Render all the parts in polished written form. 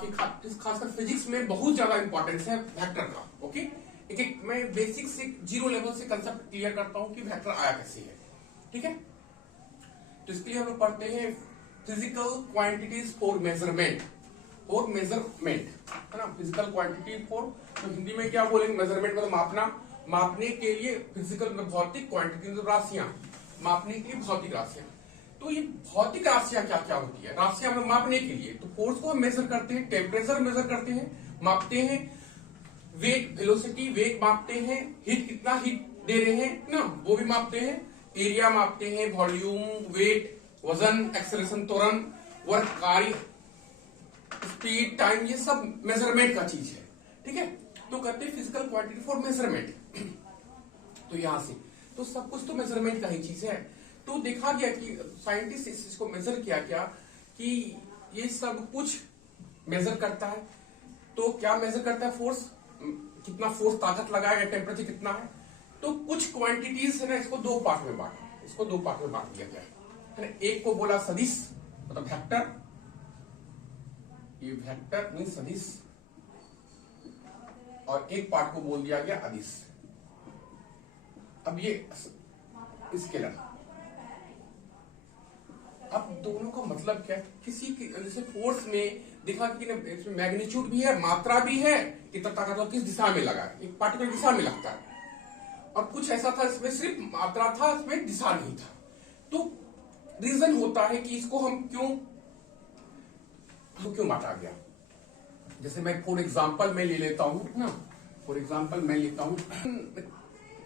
काफी खासकर फिजिक्स में बहुत ज्यादा इंपॉर्टेंस है वेक्टर का। ओके, एक एक मैं बेसिक से जीरो लेवल से कंसेप्ट क्लियर करता हूं कि वेक्टर आया कैसे है। ठीक है, तो इसके लिए हम लोग पढ़ते हैं फिजिकल क्वांटिटीज फॉर मेजरमेंट है ना। फिजिकल क्वांटिटी फॉर, तो हिंदी में क्या बोलेंगे, मेजरमेंट मतलब मापना, मापने के लिए फिजिकल में भौतिक, क्वांटिटी राशियां, मापने के लिए भौतिक राशियां। तो ये भौतिक राशियां क्या क्या होती है, राशियां मतलब मापने के लिए। तो फोर्स को हम मेजर करते हैं, टेम्परेचर मेजर करते हैं, मापते हैं, वेग वेलोसिटी वेग मापते हैं, हीट कितना हीट दे रहे हैं ना वो भी मापते हैं, एरिया मापते हैं, वॉल्यूम, वेट, वजन, एक्सेलरेशन त्वरण, वर्क कार्य, स्पीड, टाइम, ये सब मेजरमेंट का चीज है। ठीक है, तो करते हैं फिजिकल क्वांटिटी फॉर मेजरमेंट। तो यहां से तो सब कुछ तो मेजरमेंट का ही चीज है। तो देखा गया कि साइंटिस्ट इस चीज को मेजर किया क्या कि ये सब कुछ मेजर करता है। तो क्या मेजर करता है, फोर्स, कितना फोर्स ताकत लगाएगा, टेम्परेचर कितना है। तो कुछ क्वांटिटीज है ना, इसको दो पार्ट में बांट दिया गया है ना। एक को बोला सदिश मतलब वेक्टर, ये वेक्टर मीन सदिश, और एक पार्ट को बोल दिया गया अदिश। अब ये स्केलर, अब दोनों का मतलब क्या है, किसी जैसे फोर्स में देखा कि इसमें मैग्नीट्यूड भी है, मात्रा भी है, कितना ताकत किस दिशा में लगा, एक पार्टिकुलर दिशा में लगता है। और कुछ ऐसा था इसमें सिर्फ मात्रा था, इसमें दिशा नहीं था। तो रीजन होता है कि इसको हम क्यों बांटा गया। जैसे मैं फॉर एग्जाम्पल मैं ले लेता हूं ना, फॉर एग्जाम्पल मैं लेता हूं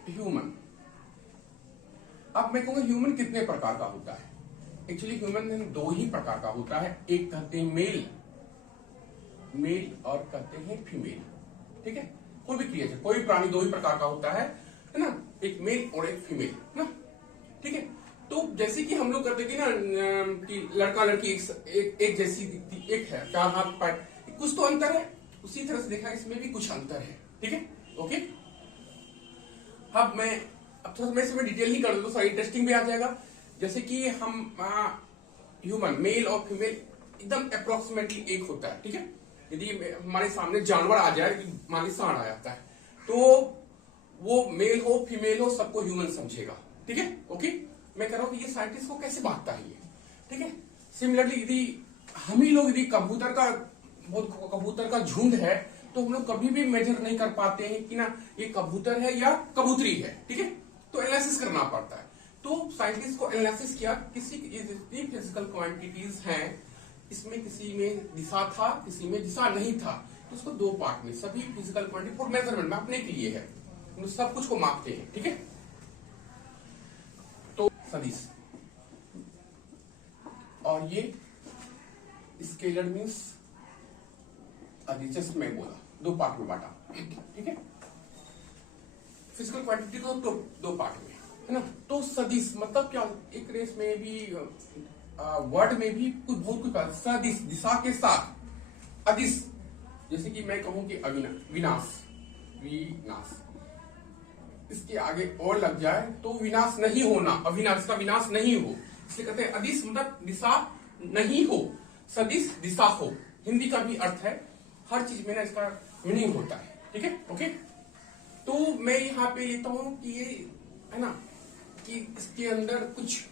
ह्यूमन। अब मैं कहूंगा ह्यूमन कितने प्रकार का होता है। एक्चुअली ह्यूमन दो ही प्रकार का होता है, एक कहते हैं मेल और कहते हैं फीमेल। ठीक है, कोई भी क्रिएचर, कोई प्राणी दो ही प्रकार का होता है ना, एक मेल और एक फीमेल ना। ठीक है, तो जैसे कि हम लोग करते थे ना कि लड़का लड़की एक जैसी दिखती, एक है, चार हाथ पैर, कुछ तो अंतर है। उसी तरह से देखा इसमें भी कुछ अंतर है। ठीक है, ओके। अब थोड़ा मैं इसमें डिटेल नहीं कर दूं तो इंटरेस्टिंग भी आ जाएगा। जैसे कि हम ह्यूमन मेल और फीमेल एकदम अप्रोक्सीमेटली एक होता है। ठीक है, यदि हमारे सामने जानवर आ जाए, मान ली सांड आ जाता है, तो वो मेल हो फीमेल हो सबको ह्यूमन समझेगा। ठीक है, ओके। मैं कह रहा हूं कि ये साइंटिस्ट को कैसे बांटता है ये। ठीक है, सिमिलरली यदि हम ही लोग यदि कबूतर का झुंड है, तो हम लोग कभी भी मेजर नहीं कर पाते हैं कि ना ये कबूतर है या कबूतरी है। ठीक है, तो एनालिसिस करना पड़ता है। तो साइंटिस्ट को एनालिसिस किया, किसी जितनी फिजिकल क्वांटिटीज हैं इसमें किसी में दिशा था, किसी में दिशा नहीं था। तो उसको दो पार्ट में, सभी फिजिकल क्वांटिटी फॉर मेजरमेंट मापने के लिए है, सब कुछ को मापते हैं। ठीक है, तो सदिश, और ये स्केलर मीन्स अदिश में बोला, दो पार्ट में बांटा। ठीक है, फिजिकल क्वांटिटी को तो दो पार्ट में है ना। तो सदिश मतलब क्या, एक रेस में भी वर्ड में भी कुछ बहुत कुछ सदिश, दिशा के साथ अदिश। जैसे कि मैं कहूं कि विनाश, इसके आगे और लग जाए तो विनाश नहीं होना, अविनाश का विनाश नहीं हो, इसलिए कहते हैं अदिश मतलब दिशा नहीं हो, सदिश दिशा हो। हिंदी का भी अर्थ है, हर चीज में ना इसका मीनिंग होता है। ठीक है, ओके। तो मैं यहाँ पे लेता हूं कि ये है ना कि इसके अंदर कुछ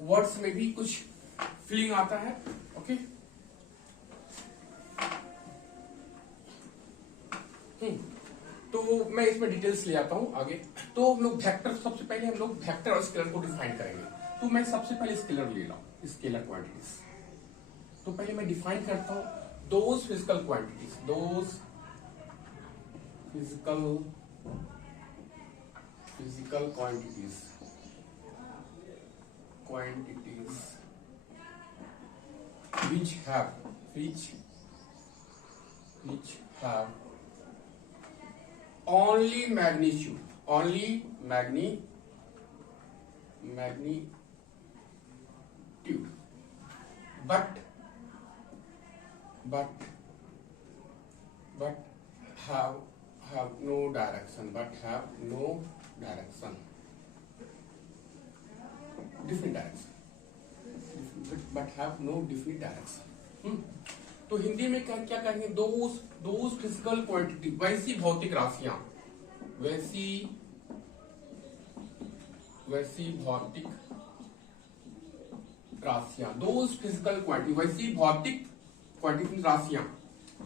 वर्ड्स में भी कुछ फीलिंग आता है। ओके, तो मैं इसमें डिटेल्स ले आता हूं आगे। तो हम लोग वेक्टर, सबसे पहले हम लोग वेक्टर और स्केलर को डिफाइन करेंगे। तो मैं सबसे पहले स्केलर ले रहा हूं, स्केलर क्वांटिटीज। तो पहले मैं डिफाइन करता हूं those physical quantities, those physical quantities which have only magnitude, but have no direction, different direction, but have no definite direction। तो हिंदी में क्या क्या कहेंगे, दोज फिजिकल क्वांटिटी, वैसी भौतिक राशियां, वैसी भौतिक राशियां, दोज फिजिकल क्वांटिटी, वैसी भौतिक क्वांटिटी राशियां,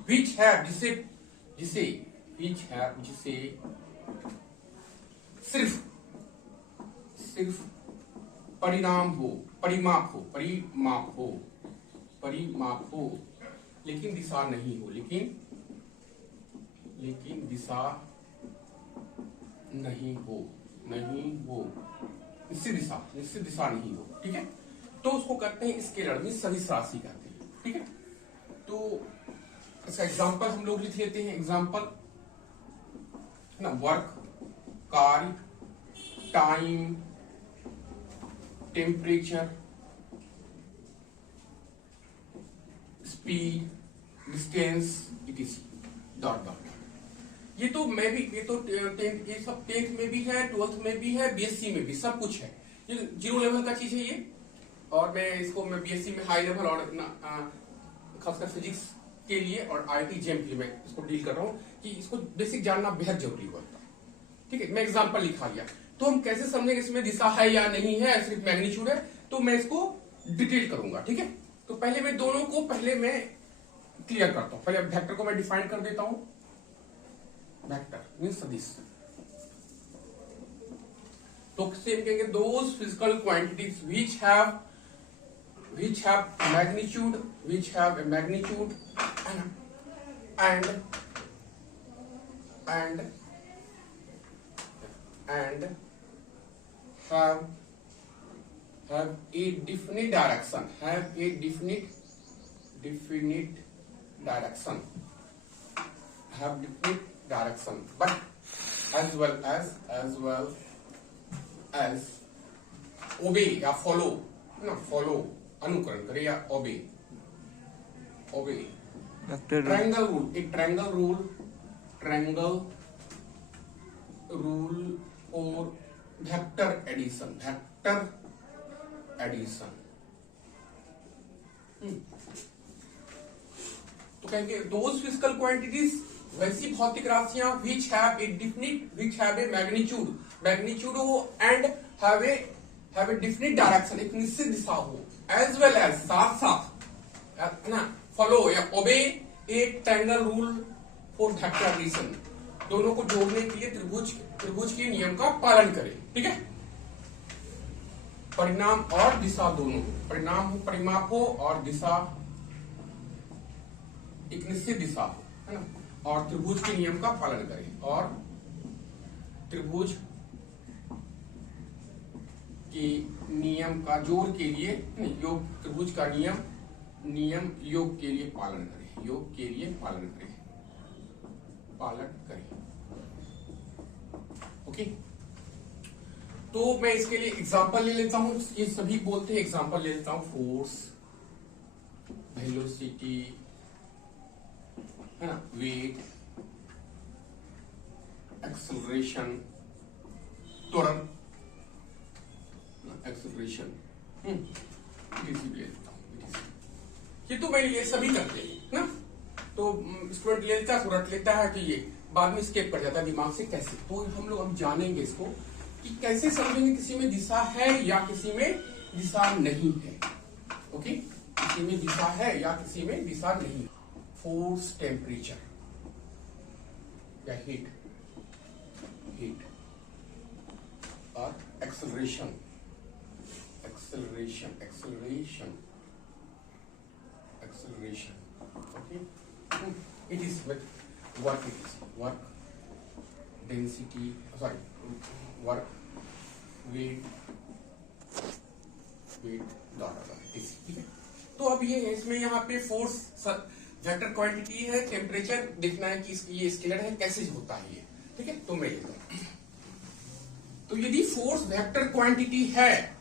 विच है जिसे सिर्फ परिमाप हो, लेकिन दिशा नहीं हो, लेकिन दिशा नहीं हो, निश्चित दिशा नहीं हो, ठीक है। तो उसको कहते हैं स्केलर, मींस सदिश राशि कहते हैं, ठीक है। तो इसका एग्जांपल हम लोग लिख लेते हैं, एग्जांपल ना, वर्क, कार्य, time, temperature, speed, distance, etc. . ये तो ये सब 10th में भी है, 12th में भी है, बीएससी में भी, सब कुछ है। ये 0 लेवल का चीज है ये, और मैं बीएससी में हाई लेवल और खासकर फिजिक्स के लिए और आईटी जेम के लिए मैं इसको डील कर रहा हूँ कि इसको बेसिक जानना बेहद जरूरी होता है, ठीक है। मैं एग्जांपल लिखा लिया, तो हम कैसे समझेंगे इसमें दिशा है या नहीं है, सिर्फ मैग्नीट्यूड है, तो मैं इसको डिटेल करूंगा, ठीक है। तो पहले मैं दोनों को क्लियर करता हूं। पहले वेक्टर को मैं डिफाइन कर देता हूं, वेक्टर मींस सदिश। तो सेम कहेंगे, those physical quantities which have magnitude and have a definite direction, but as well as obey या follow, अनुकरण करे या obey ट्रायंगल रूल और वेक्टर एडिशन, तो कहेंगे दोज फिजिकल क्वांटिटीज, वैसी भौतिक राशियां which have a magnitude हो and have a definite direction, एक निश्चित दिशा हो, as well as साथ ना follow या obey a triangle rule for vector addition, दोनों को जोड़ने के लिए त्रिभुज के नियम का पालन करें, ठीक है। परिणाम और दिशा दोनों, परिमाप हो और दिशा एक निश्चित दिशा हो, है ना, और त्रिभुज के नियम का पालन करें, और त्रिभुज के नियम का जोड़ के लिए त्रिभुज का नियम योग के लिए पालन करें, ओके। तो मैं इसके लिए एग्जांपल ले लेता हूं, ये सभी बोलते हैं, एग्जांपल ले लेता हूं, फोर्स, वेलोसिटी, है ना, वेट, एक्सेलरेशन, त्वरण, एक्सेलरेशन, ये तो मैंने ये सभी करते हैं ना। तो स्टूडेंट लेता है कि ये बाद में स्केप कर जाता है दिमाग से, कैसे, तो हम लोग अब जानेंगे इसको कि कैसे समझेंगे किसी में दिशा है या किसी में दिशा नहीं है, ओके। किसी में दिशा है या किसी में दिशा नहीं। फोर्स, टेम्परेचर या हीट और acceleration, okay. It is with work, density, work, weight, ठीक है। तो अब ये है, इसमें यहाँ पे फोर्स वेक्टर क्वांटिटी है, टेम्परेचर देखना है कि ये स्केलर है, कैसे होता है ये, ठीक है। तो मैं लेता हूं, तो यदि फोर्स वेक्टर क्वांटिटी है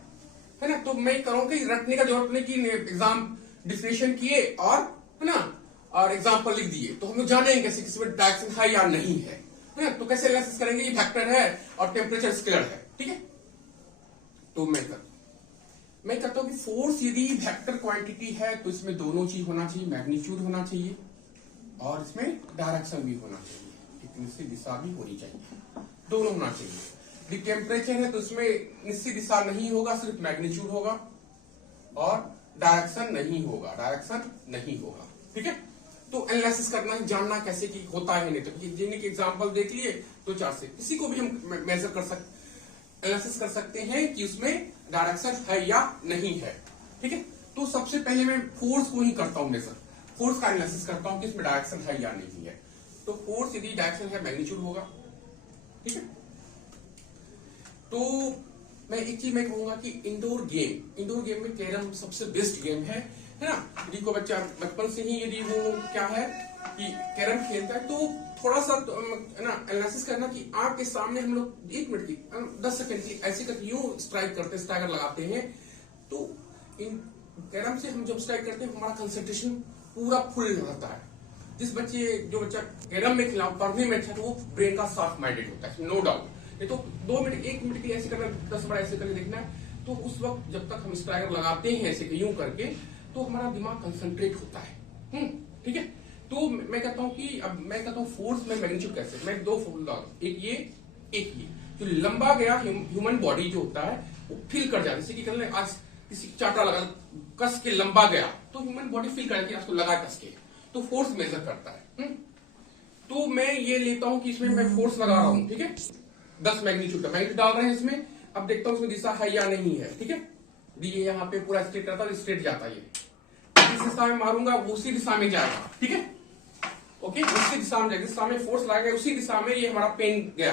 ना, तो मैं कहूँ कि रटने का जरूरत नहीं, कि एग्जाम डिफिनेशन किए और, है ना, और एग्जाम्पल लिख दिए, तो हम लोग जानेंगे कैसे किसी में डायरेक्शन है या नहीं है ना। तो कैसे एनालिसिस करेंगे, ये वेक्टर है और टेम्परेचर स्केलर है, ठीक है। तो मैं मैं कहता हूं कि फोर्स यदि वेक्टर क्वांटिटी है तो इसमें दोनों चीज होना चाहिए, मैग्नीट्यूड होना चाहिए और इसमें डायरेक्शन भी होना चाहिए, एक निश्चित दिशा भी होनी चाहिए, दोनों होना चाहिए। यदि टेम्परेचर है तो इसमें निश्चित दिशा नहीं होगा, सिर्फ मैग्नीट्यूड होगा और डायरेक्शन नहीं होगा, डायरेक्शन नहीं होगा। ठीक है, तो एनालिसिस करना है, जानना कैसे कि होता है नहीं, तो जिन्हें के एग्जांपल देख लिए दो चार से, इसी को भी हम मेजर कर सकते, एनालिसिस कर सकते हैं कि उसमें डायरेक्शन है या नहीं है। ठीक है, तो सबसे पहले मैं फोर्स को ही करता हूं मेजर, फोर्स का एनालिसिस करता हूं कि इसमें डायरेक्शन है या नहीं है। तो फोर्स यदि डायरेक्शन है मैग्नीट्यूड होगा। ठीक है, तो मैं एक चीज मैं कहूंगा कि इंडोर गेम में कैरम सबसे बेस्ट गेम है ना। यदि को बच्चा बचपन से ही यदि वो क्या है कि कैरम खेलता है तो थोड़ा सा ना एनालिसिस करना कि आपके सामने हम लोग 1 मिनट की 10 सेकंड की ऐसे करके यूं स्ट्राइक करते, स्ट्राइकर लगाते हैं, तो इन कैरम से हम जब स्ट्राइक करते हैं हमारा कंसंट्रेशन पूरा फुल रहता है। जो बच्चा कैरम में खिलाफ पढ़ने में अच्छा, तो वो ब्रेन का साफ माइंडेड होता है, नो डाउट। नहीं तो 2 मिनट 1 मिनट के लिए ऐसे करना, 10 बार ऐसे करके देखना है, तो उस वक्त जब तक हम स्ट्राइकर लगाते हैं ऐसे यूं करके, तो हमारा दिमाग कंसंट्रेट होता है। ठीक है, तो मैं कहता हूं कि अब मैं कहता हूं फोर्स में मैग्नीट्यूड कैसे, मैं 2 फॉर्मूला, एक ये जो लंबा गया ह्यूमन बॉडी जो होता है वो फील कर जाता है, जैसे कि कल आज किसी चाटा लगा कस के लंबा गया तो ह्यूमन बॉडी फील कर उसको लगा कस के, तो फोर्स मेजर करता है। तो मैं ये लेता हूं कि इसमें मैं फोर्स लगा रहा हूं। ठीक है, 10 मैग्नीट्यूड का मैग्नीट्यूड डाल रहे हैं इसमें, अब देखता हूं इसमें दिशा है या नहीं है। ठीक है, ये यहाँ पे पूरा स्ट्रेट रहता है, स्ट्रेट जाता है, जिस दिशा में मारूंगा वो उसी दिशा में जाएगा। ठीक है, ओके, उसी दिशा में जाएगा, जिस दिशा में फोर्स लगाएगा उसी दिशा में ये हमारा पेन गया।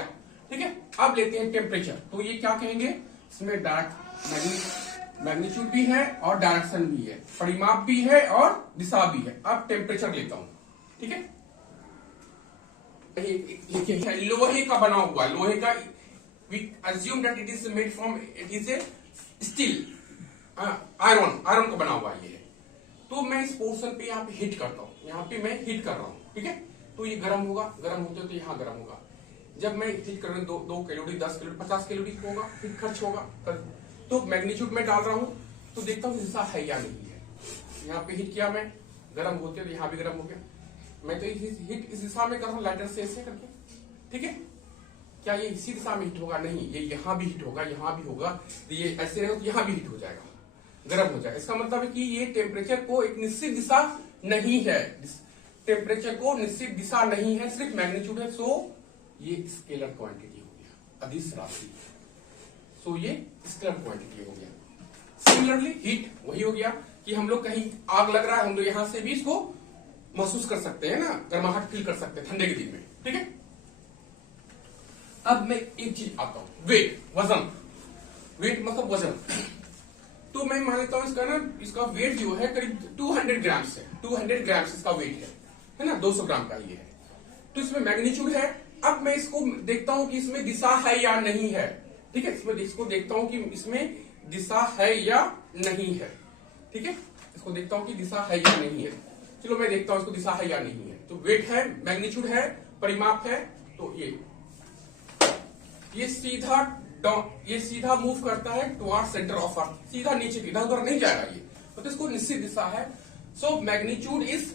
ठीक है, अब लेते हैं टेम्परेचर, तो ये क्या कहेंगे, इसमें मैग्नीट्यूड भी है और डायरेक्शन भी है, परिमाप भी है और दिशा भी है। अब टेम्परेचर लेता हूं। ठीक है, लोहे का बना हुआ, लोहे का, we assume that it is made from, it is a steel, iron का बना हुआ ये है। तो मैं इस पोर्शन पे यहाँ पे हिट करता हूँ, यहाँ पे मैं हिट कर रहा हूँ। ठीक है, तो ये गर्म होगा, गर्म होते तो यहाँ गर्म होगा। जब मैं हिट कर रहा हूँ 2 कैलोरी 10 कैलोरी 50 कैलोरी होगा, फिर खर्च होगा। तो मैग्नीट्यूड में डाल रहा हूँ, तो देखता हूँ दिशा है या नहीं है। यहाँ पे हिट किया मैं, गर्म होते तो यहाँ भी गर्म हो गया। मैं तो हिट इस दिशा में कर रहा हूँ लाइटर से ऐसे करके। ठीक है, क्या ये इसी दिशा में हिट होगा, नहीं, ये यहाँ भी हिट होगा, यहाँ भी होगा, तो ये ऐसे रहेगा तो यहाँ भी हिट हो जाएगा, गर्म हो जाएगा। इसका मतलब है कि ये टेम्परेचर को एक निश्चित दिशा नहीं है, टेम्परेचर को निश्चित दिशा नहीं है, सिर्फ मैग्नीट्यूड है। सो ये स्केलर क्वांटिटी हो गया, अदिश राशि। सो ये स्केलर क्वांटिटी हो गया। सिमिलरली हीट वही हो गया कि हम लोग कहीं आग लग रहा है, हम लोग यहां से भी इसको महसूस कर सकते हैं ना, गर्माहट फील कर सकते हैं ठंडे के दिन में। ठीक है, अब मैं एक चीज आता हूं, वेट, वजन, वेट मतलब वजन। तो मैं मान लेता हूं इसका ना, इसका वेट जो है करीब 200 ग्राम है, 200 ग्राम इसका वेट है ना, 200 ग्राम का ये है। तो इसमें मैग्नीट्यूड है। अब मैं इसको देखता हूं कि इसमें दिशा है या नहीं है। ठीक है, इसमें इसको देखता हूं कि इसमें दिशा है या नहीं है। ठीक है, इसको देखता हूं कि दिशा है या नहीं है। चलो मैं देखता हूं इसको दिशा है या नहीं है। तो वेट है, मैग्नीट्यूड है, परिमाप है, तो ये सीधा मूव करता है टुवर्ड सेंटर ऑफ अर्थ, सीधा नीचे, इधर उधर नहीं जाएगा ये, तो इसको निश्चित दिशा है। So magnitude is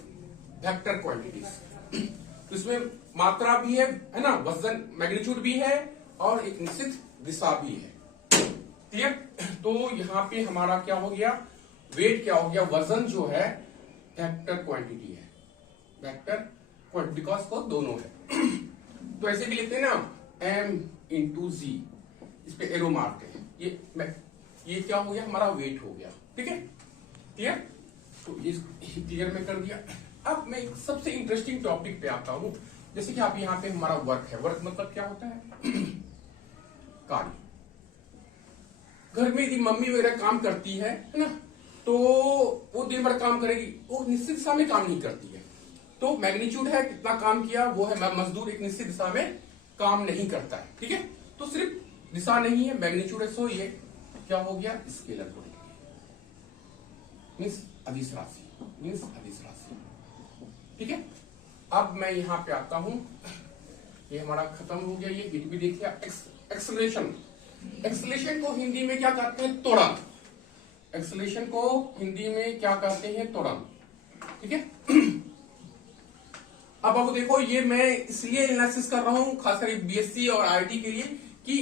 vector quantities. तो इसमें मात्रा भी है ना, वजन, मैग्नीट्यूड भी है और एक निश्चित दिशा भी है। क्लियर? तो यहाँ पे हमारा क्या हो गया, वेट क्या हो गया, वजन जो है वेक्टर क्वांटिटी है, वेक्टर क्वांटिटी, बिकॉज को दोनों है। तो ऐसे भी लिखते हैं ना, m इंटू जी, इस पे एरो मारते हैं, ये क्या हो गया, हमारा वेट हो गया। ठीक है, क्लियर? तो ये क्लियर में कर दिया। अब मैं सबसे इंटरेस्टिंग टॉपिक पे आता हूं, जैसे कि आप यहाँ पे हमारा वर्क है, वर्क मतलब क्या होता है, कार्य। घर में यदि मम्मी वगैरह काम करती है ना, तो वो दिन भर काम करेगी, वो निश्चित दिशा में काम नहीं करती है। तो मैग्नीट्यूड है कितना काम किया, वो है मजदूर एक निश्चित दिशा में काम नहीं करता है। ठीक है, तो सिर्फ दिशा नहीं है, मैग्नीट्यूड है। सो ये क्या हो गया, स्केलर क्वांटिटी, मींस अदिश राशि। ठीक है, अब मैं यहां पे आता हूं, ये हमारा खत्म हो गया, ये हिट भी देखिए। एक्सेलरेशन को हिंदी में क्या कहते हैं, त्वरण। एक्सेलरेशन को हिंदी में क्या कहते हैं? त्वरण। ठीक है। अब देखो, ये मैं इसलिए एनालिसिस कर रहा हूं खासकर बीएससी और आईआईटी के लिए कि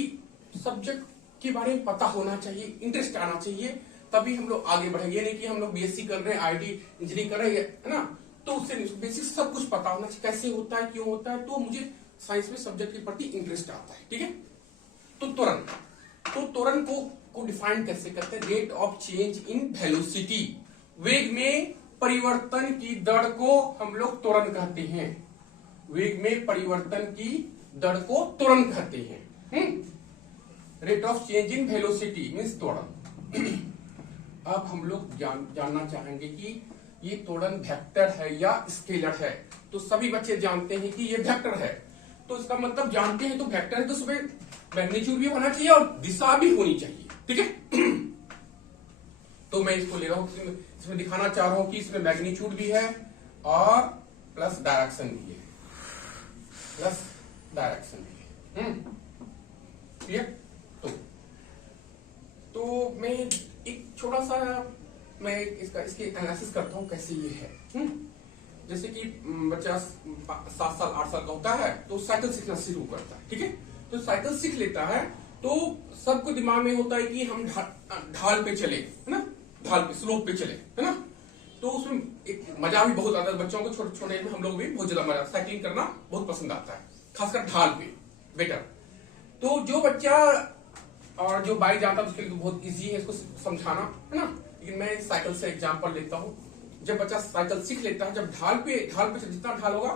सब्जेक्ट के बारे में पता होना चाहिए, इंटरेस्ट आना चाहिए, तभी हम लोग आगे बढ़ेंगे। नहीं कि हम लोग बीएससी कर रहे हैं, आईआईटी इंजीनियरिंग कर रहे हैं, है ना, तो उससे बेसिक सब कुछ पता होना चाहिए, कैसे होता है, क्यों होता है। तो मुझे साइंस में सब्जेक्ट के प्रति इंटरेस्ट आता है। ठीक है। तो त्वरण को डिफाइन कैसे करते हैं? Rate of change in velocity, वेग में परिवर्तन की दर को हम लोग त्वरण कहते हैं। वेग में परिवर्तन की दर को त्वरण कहते हैं। Rate of change in velocity means त्वरण। अब हम लोग जानना चाहेंगे कि ये त्वरण वेक्टर है या स्केलर है। तो सभी बच्चे जानते हैं कि ये वेक्टर है, तो इसका मतलब जानते हैं तो वेक्टर है तो उसमें मैग्नीट्यूड भी होना चाहिए और दिशा भी होनी चाहिए। ठीक है। तो मैं इसको ले रहा हूं, इसमें दिखाना चाह रहा हूं कि इसमें मैग्नीट्यूड भी है और प्लस डायरेक्शन भी है, प्लस डायरेक्शन भी है। क्लियर? तो मैं एक छोटा सा इसके एनालिसिस करता हूं कैसे ये है। जैसे कि बच्चा 7 साल 8 साल का होता है तो साइकिल सीखना शुरू करता है। ठीक है। तो साइकिल सीख लेता है तो सबको दिमाग में होता है कि हम ढाल पे चले, है ना, ढाल पे, स्लोप पे चले, है ना। तो उसमें एक मजा भी बहुत आता है बच्चों को। छोटे छोटे में हम लोग भी बहुत ज्यादा मजा, साइकिलिंग करना बहुत पसंद आता है, खासकर ढाल पे बेटर। तो जो बच्चा और जो बाइक जानता है उसके लिए तो बहुत इजी है इसको समझाना, है ना। लेकिन मैं साइकिल से एग्जांपल लेता हूं। जब बच्चा साइकिल सीख लेता है, जब ढाल पे जितना ढाल होगा,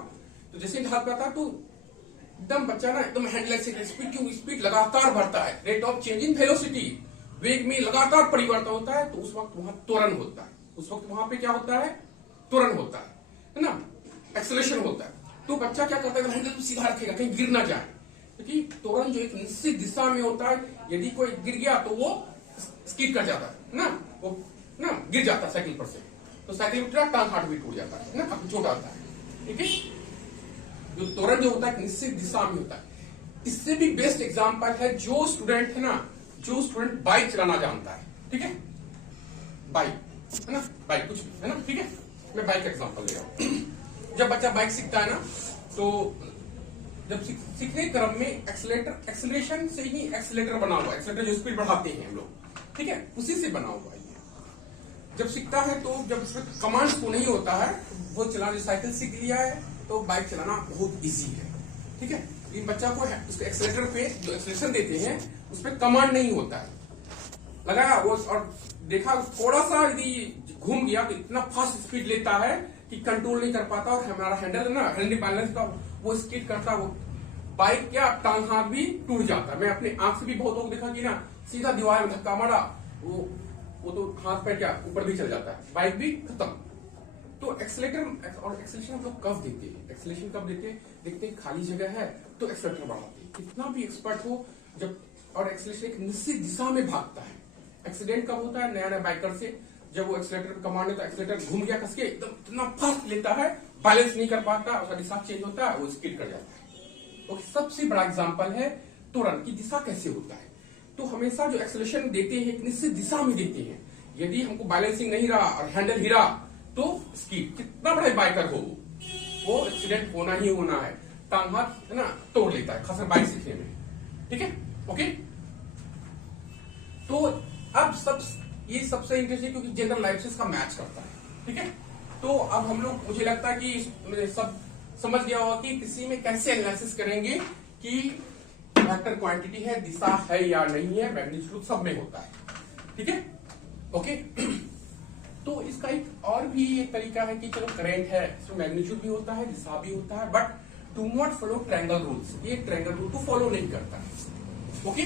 तो जैसे ही ढाल पे आता है तो एकदम बच्चा ना एकदम हैंडलेस स्पीड लगातार बढ़ता है। Rate of change in velocity, वेग में लगातार परिवर्तन होता है। तो उस वक्त वहां त्वरण होता है। उस वक्त वहां पे क्या होता है? त्वरण होता है ना, एक्सेलरेशन होता है। तो बच्चा क्या करता है? हैंडल सीधा रखेगा, कहीं गिर ना जाए, क्योंकि त्वरण जो एक निश्चित दिशा में होता है। यदि कोई गिर गया तो वो स्किड कर जाता है ना, वो ना गिर जाता है साइकिल पर से, तो साइकिल उठा, टांग हाथ भी टूट जाता है ना, काफी चोट आता है। ठीक है। जो त्वरण जो होता है निश्चित दिशा में होता है। इससे भी बेस्ट एग्जांपल है जो स्टूडेंट है ना, जो स्टूडेंट बाइक चलाना जानता है। ठीक है। बाइक, है ना, बाइक कुछ है ना। ठीक है। मैं बाइक एग्जांपल ले रहा हूं। जब बच्चा बाइक सीखता है ना, तो जब सीखने क्रम में एक्सेलरेशन से ही एक्सेलेटर बना हुआ है। एक्सेलेटर जो स्पीड बढ़ाते हैं हम लोग, ठीक है, उसी से बना हुआ है। जब सीखता है तो जब इसमें कमांड्स को नहीं होता है, वो चलाना, साइकिल सीख लिया है तो बाइक चलाना बहुत इजी है। ठीक है। इन बच्चा को उसके एक्सेलेटर पे जो एक्सेलरेशन देते हैं उस पर कमांड नहीं होता है, लगाया वो और देखा, थोड़ा सा यदि घूम गया तो इतना फास्ट स्पीड लेता है कि कंट्रोल नहीं कर पाता और हमारा हैंडल है ना, हैंडल बैलेंस का वो स्किड करता, वो बाइक क्या टांग हाथ भी टूट जाता है। मैं अपने आंख से भी बहुत लोग देखा कि ना सीधा दीवार में धक्का मारा, वो तो हाथ पैर क्या ऊपर भी चल जाता है, बाइक भी खत्म। तो एक्सेलेटर और एक्सेलेरेशन हम लोग कब देते हैं? एक्सेलेरेशन कब देते हैं? देखते हैं खाली जगह है तो एक्सेलेटर बढ़ाते हैं। कितना भी एक्सपर्ट हो, जब और एक्सेलेरेशन एक निश्चित दिशा में भागता है। एक्सीडेंट कब होता है? नया नया बाइकर से, जब वो एक्सेलेटर पे कमांड है तो एक्सेलेटर घूम गया कसके, एकदम इतना फास्ट लेता है, बैलेंस नहीं कर पाता, उसका दिशा चेंज होता है, वो स्किड कर जाता है। तो सबसे बड़ा एग्जांपल है त्वरण की दिशा कैसे होता है। तो हमेशा जो एक्सेलरेशन देते हैं एक निश्चित दिशा में देते हैं। यदि हमको बैलेंसिंग नहीं रहा और हैंडल हिरा तो स्किड, कितना बड़ा बाइकर हो वो एक्सीडेंट होना ही होना है, टांग हाथ है ना तोड़ लेता है, खासकर बाइक सीखने में। ठीक है। ओके। तो अब ये सबसे इंटरेस्टिंग, क्योंकि जनरल लाइफ से इसका मैच करता है। ठीक है। तो अब हम लोग, मुझे लगता है कि सब समझ गया होगा कि किसी में कैसे एनालिसिस करेंगे कि वेक्टर क्वांटिटी है, दिशा है या नहीं है, मैग्नीट्यूड सब में होता है। ठीक है। ओके। तो इसका एक और भी एक तरीका है कि चलो करंट है, इसमें मैग्नीट्यूड भी होता है, दिशा भी होता है, but do not follow triangle rules. ये ट्रायंगल रूल को फॉलो नहीं करता है। ओके।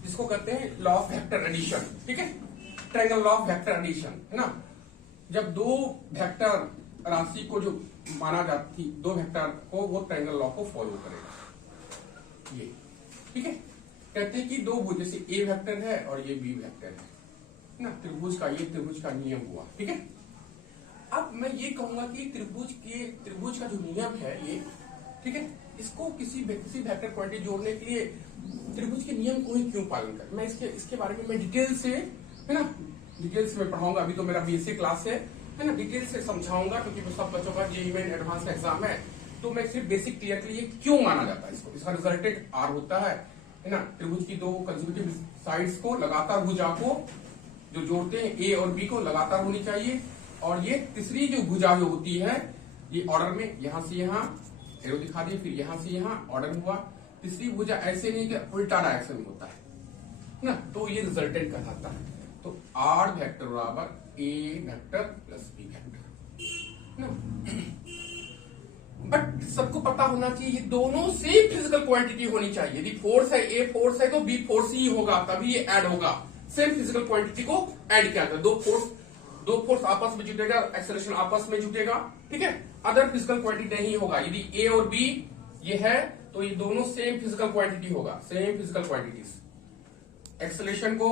जिसको कहते हैं लॉ ऑफ वेक्टर एडिशन। ठीक है। Triangle law of vector addition, है ना। जब दो वेक्टर राशि को जो माना जाती, दो वेक्टर को, वो ट्रायंगल लॉ को फॉलो करेगा ये। ठीक है। कहते हैं कि दो भुज, जैसे ए वेक्टर है और ये बी वेक्टर है ना, त्रिभुज का ये त्रिभुज का नियम हुआ। ठीक है। अब मैं ये कहूंगा कि त्रिभुज का जो नियम है ये, ठीक है, इसको किसी वेक्टर क्वांटिटी जोड़ने के लिए त्रिभुज के नियम को ही क्यों पालन करें, मैं इसके बारे में मैं डिटेल से, है ना, डिटेल्स में पढ़ाऊंगा। अभी तो मेरा बीएससी क्लास है ना, डिटेल से समझाऊंगा क्योंकि सब बच्चों का जेईई मेन एडवांस एग्जाम है। तो मैं सिर्फ बेसिक क्लियर के लिए क्यों माना जाता है इसको, इसका रिजल्टेड आर होता है ना। त्रिभुज की दो कंसेक्यूटिव साइड्स को लगातार भुजा को जो जोड़ते हैं ए और बी को लगातार होनी चाहिए। और ये तीसरी जो भुजा जो होती है ये ऑर्डर में, यहां से यहां एरो दिखा दिए, फिर यहां से यहां ऑर्डर में हुआ। तीसरी भुजा ऐसे नहीं कि उल्टा डायरेक्शन में होता है ना, तो ये रिजल्टेंट कहलाता है। तो आर वेक्टर बराबर ए वेक्टर प्लस बी वेक्टर ना। बट सबको पता होना चाहिए ये दोनों सेम फिजिकल क्वांटिटी होनी चाहिए। यदि फोर्स है, ए फोर्स है तो बी फोर्स ही होगा, तभी ये ऐड होगा। सेम फिजिकल क्वांटिटी को ऐड किया जाता है। दो फोर्स आपस में जुटेगा, एक्सेलरेशन आपस में जुटेगा, ठीक है। अदर फिजिकल क्वांटिटी नहीं होगा। यदि ए और बी ये है तो ये दोनों सेम फिजिकल क्वांटिटी होगा, सेम फिजिकल क्वांटिटीज। एक्सेलरेशन को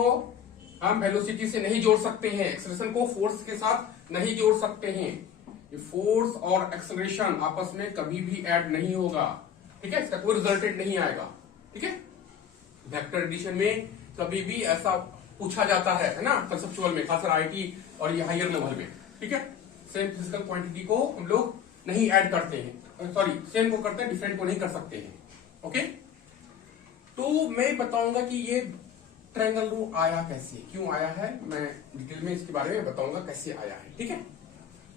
हम वेलोसिटी से नहीं जोड़ सकते हैं, एक्सेलरेशन को फोर्स के साथ नहीं जोड़ सकते हैं। ये फोर्स और एक्सेलरेशन आपस में कभी भी ऐड नहीं होगा, ठीक है। इसका कोई रिजल्टेंट नहीं आएगा, ठीक है। वेक्टर एडिशन में कभी भी ऐसा पूछा जाता है ना, कंसेप्चुअल में, खासकर आईटी और ये हायर लेवल में, ठीक है। सेम फिजिकल क्वांटिटी को हम लोग नहीं ऐड करते हैं, सॉरी सेम को करते हैं, डिफरेंट को नहीं कर सकते हैं, ओके। तो मैं बताऊंगा कि ये ट्रायंगल रो आया कैसे, क्यों आया है, मैं डिटेल में इसके बारे में बताऊंगा कैसे आया है, ठीक है।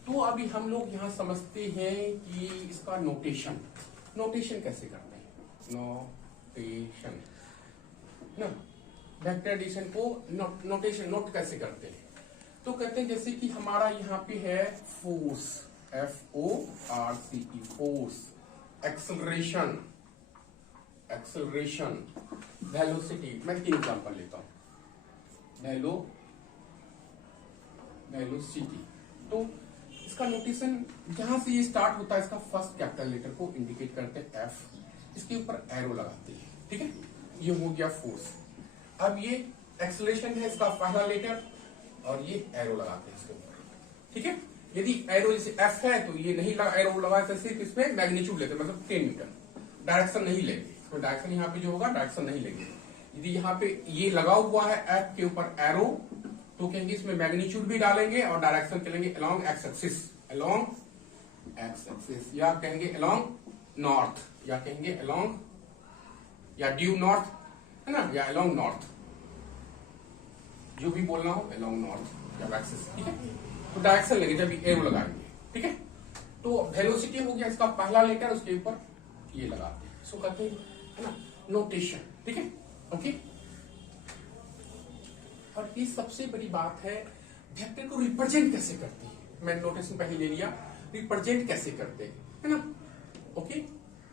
तो अभी हम लोग यहां समझते हैं कि इसका नोटेशन कैसे करते हैं। नोटेशन ना, वेक्टर एडिशन को नोटेशन नोट कैसे करते हैं। तो कहते हैं जैसे कि हमारा यहाँ पे है force, FORCE force, acceleration, velocity. मैं 3 एग्जांपल लेता हूं। वेलोसिटी, तो इसका नोटेशन जहां से ये स्टार्ट होता है, इसका फर्स्ट कैपिटल लेटर को इंडिकेट करते हैं F, इसके ऊपर एरो लगाते हैं, ठीक है। ये हो गया फोर्स। अब ये एक्सेलरेशन है, इसका पहला लेटर, और ये एरो लगाते हैं इसके ऊपर, ठीक है। यदि एरो जैसे F है तो ये नहीं लगा, एरो लगा तो सिर्फ इसमें मैग्नीट्यूड लेते हैं, मतलब 10 न्यूटन, डायरेक्शन नहीं लेंगे इसमें, डायरेक्शन यहाँ पे जो होगा डायरेक्शन नहीं लेंगे। यदि यहाँ पे ये लगा हुआ है F के ऊपर एरो, तो कहेंगे इसमें मैग्नीट्यूड भी डालेंगे और डायरेक्शन चलेंगे अलोंग एक्स एक्सिस, या कहेंगे अलोंग नॉर्थ, या कहेंगे अलोंग, या ड्यू नॉर्थ है ना, या अलोंग नॉर्थ, जो भी बोलना हो, अलोंग नॉर्थ या एक्सिस, ठीक है। तो डायरेक्शन लेंगे जब एरो लगाएंगे, ठीक है। तो वेलोसिटी हो गया इसका पहला लेटर, उसके ऊपर ये लगाते हैं, इसको कहते हैं है ना नोटेशन, ठीक है, ओके। और ये सबसे बड़ी बात है, वेक्टर को रिप्रेजेंट कैसे करते हैं। मैंने नोटेशन पहले ले लिया, रिप्रेजेंट कैसे करते हैं, है ना, ओके।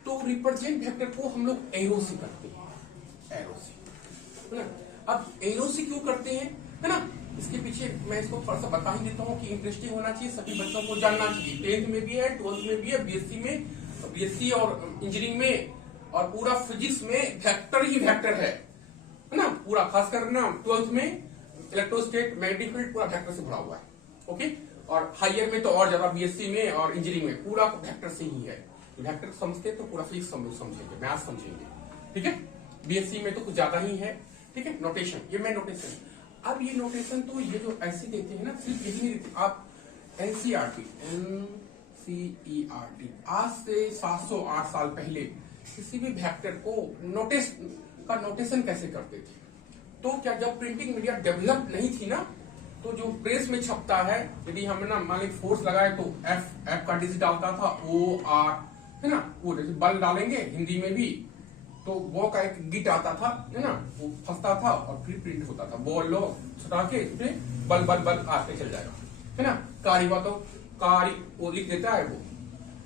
तो रिप्रेजेंट वेक्टर को हम लोग एरो से करते हैं, एरो से, है ना। अब एरो से क्यों करते हैं, है ना, इसके पीछे मैं इसको थोड़ा सा बता ही देता हूँ कि इंटरेस्टिंग होना चाहिए, सभी बच्चों को जानना चाहिए। 10th में भी है, 12th में भी है, बीएससी और इंजीनियरिंग में और पूरा फिजिक्स में वेक्टर ही वेक्टर है ना, पूरा खासकर ना 12th में इलेक्ट्रोस्टैटिक मैग्नेटिक फील्ड पूरा वेक्टर से भरा हुआ है, ओके। और हायर में तो और ज्यादा, बीएससी में और इंजीनियरिंग में पूरा वेक्टर से ही है। वेक्टर समझते तो पूरा फिजिक्स समझेंगे, मैथ समझेंगे, ठीक है। बीएससी में तो कुछ ज्यादा ही है, ठीक है। नोटेशन, ये मैं नोटेशन, अब ये नोटेशन तो ये जो ऐसे देते हैं ना, सिर्फ यही नहीं देते, आप एनसीईआरटी आज से 708 साल पहले किसी भी वेक्टर को नोटेशन कैसे करते थे। तो क्या जब प्रिंटिंग मीडिया डेवलप नहीं थी ना, तो जो प्रेस में छपता है, यदि हम ना मान लीजिए फोर्स लगाए तो एफ का डिजिट डालता था, OR है ना, वो जैसे बल डालेंगे हिंदी में भी, तो वो का एक गिट आता था, है ना, वो फंसता था और फिर प्रिंट होता था। बॉल लो छुटा के इसमें बल बल बल आते चल जाएगा, है ना। कारी हुआ तो कारी वो लिख देता है वो,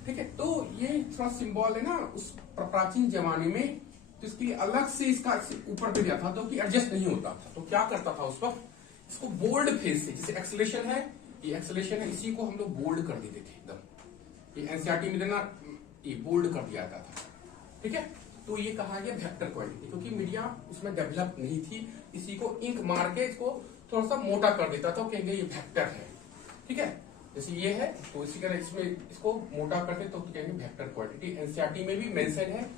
ठीक है। तो ये थोड़ा सिंबल है ना उस प्राचीन जमाने में, तो इसके लिए अलग से इसका ऊपर दे दिया था, तो कि एडजस्ट नहीं होता था। तो क्या करता था उस वक्त, इसको बोल्ड फेस से, जैसे एक्सेलरेशन है, ये एक्सेलरेशन है, इसी को हम लोग बोल्ड कर देते थे एकदम। ये एनसीईआरटी में देना, ये बोल्ड कर दिया जाता था, ठीक है। तो ये कहा गया वेक्टर क्वांटिटी, क्योंकि मीडिया उसमें डेवलप नहीं थी, इसी को इंक मार के इसको थोड़ा सा मोटा कर देता था, कहेंगे ये वेक्टर है, ठीक है। जैसे ये है तो इसी तरह इसमें इसको मोटा करते तो कहेंगे वेक्टर क्वांटिटी। एनसीईआरटी में भी मेंशन है।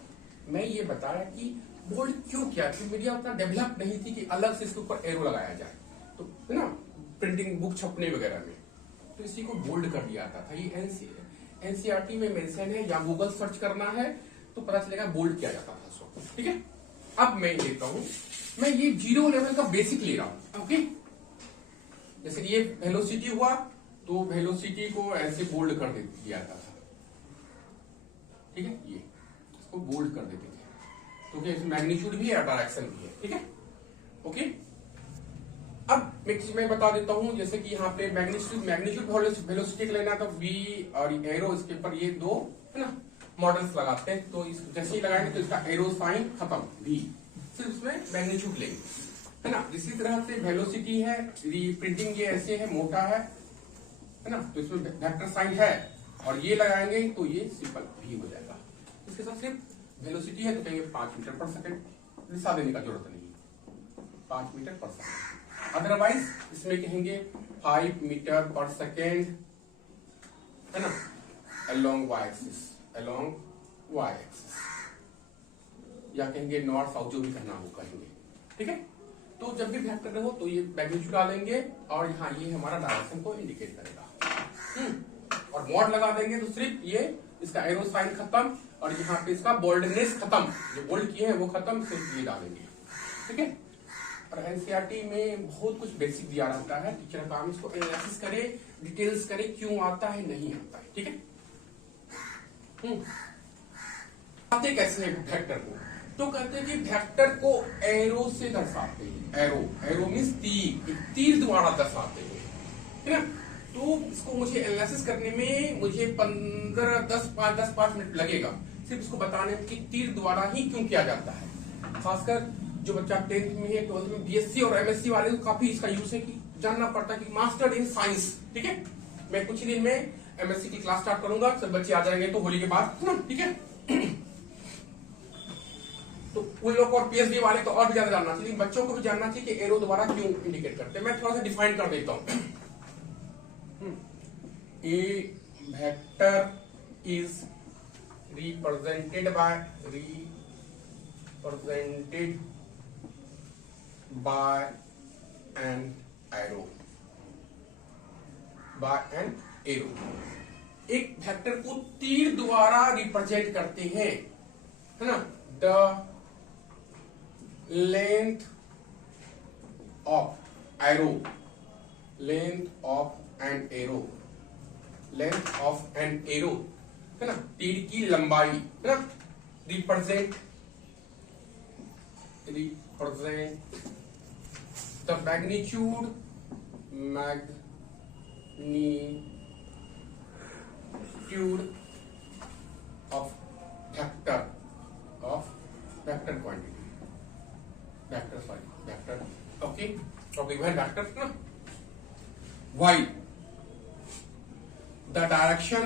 मैं ये बताया कि बोल्ड क्यों किया, कि मीडिया उतना डेवलप नहीं थी कि अलग से इसके ऊपर एरो लगाया जाए, तो है ना, प्रिंटिंग बुक छपने वगैरह में, तो इसी को बोल्ड कर दिया था। ये एनसीईआरटी में मेंशन है, या गूगल सर्च करना है तो पता चलेगा बोल्ड किया जाता था इसको। ठीक है, अब मैं लेता हूं, मैं ये 0 लेवल का बेसिक ले रहा हूं। ओके, जैसे ये वेलोसिटी हुआ तो वेलोसिटी को ऐसे बोल्ड कर दिया जाता था। ठीक है, ये इसको बोल्ड कर देते थे, तो क्या मैग्नीट्यूड भी है, डायरेक्शन भी है। ठीक है, ओके। अब एक चीज मैं बता देता हूं, जैसे कि यहाँ पे मैग्नीट्यूड वेलोसिटी लेना तो v और एरो, इसके ऊपर ये दो है ना मॉडल्स लगाते हैं, तो जैसे ही लगाएंगे तो इसका एरो साइन खत्म, v सिर्फ उसमें मैग्नीट्यूड लेंगे, है ना। इसी तरह से वेलोसिटी है, प्रिंटिंग ये ऐसे है, मोटा है ना, तो इसमें वेक्टर साइन है, और ये लगाएंगे तो ये सिंपल v हो जाएगा। इसके साथ सिर्फ वेलोसिटी है तो कहेंगे 5 मीटर पर सेकेंड, दिशा देने का जरूरत नहीं, 5 मीटर पर सेकेंड। अदरवाइज इसमें कहेंगे 5 मीटर पर सेकेंड, है ना, अलोंग वाई एक्सिस, या कहेंगे नॉर्थ साउथ, जो भी कहना हो कहेंगे। ठीक है, तो जब भी वेक्टर हो तो ये मैग्नीट्यूड डालेंगे, और यहाँ ये हमारा डायरेक्शन को इंडिकेट करेगा, और मॉड लगा देंगे तो सिर्फ ये इसका एरो साइन खत्म, और यहाँ पे इसका बोल्डनेस खत्म, जो बोल्ड किए हैं वो खत्म, सिर्फ ये डालेंगे। ठीक है, और एनसीईआरटी में बहुत कुछ बेसिक दिया रहता है, टीचर काम इसको एनालिसिस करे, डिटेल्स करे, क्यों आता है नहीं आता है। ठीक है, आते कैसे हैं वेक्टर को, तो कहते हैं कि वेक्टर को एरो से दर्शाते हैं। एरो मीन्स तीर, एक तीर द्वारा दर्शाते हैं, है ना। तो इसको मुझे एनालिसिस करने में मुझे 10-5 मिनट लगेगा, सिर्फ इसको बताने में कि तीर द्वारा ही क्यों किया जाता है। खासकर जो बच्चा 10th में है, 12th में, बीएससी और एमएससी वाले को काफी इसका यूज है, कि जानना पड़ता है कि मास्टर्ड इन साइंस। ठीक है, मैं कुछ ही दिन में एमएससी की क्लास स्टार्ट करूंगा, सब बच्चे आ जाएंगे तो होली के बाद, है ना। ठीक है, तो उन लोग और पीएचडी वाले तो और भी ज्यादा जानना चाहिए, बच्चों को भी जानना चाहिए कि एरो द्वारा क्यों इंडिकेट करते हैं। मैं थोड़ा सा डिफाइन कर देता हूं। A vector is represented by an arrow, एक वेक्टर को तीर द्वारा रिप्रेजेंट करते हैं, है ना। द लेंथ ऑफ एरो, है ना, तीर की लंबाई, है ना, represent the magnitude of vector quantity, vector okay, given vector na, while the direction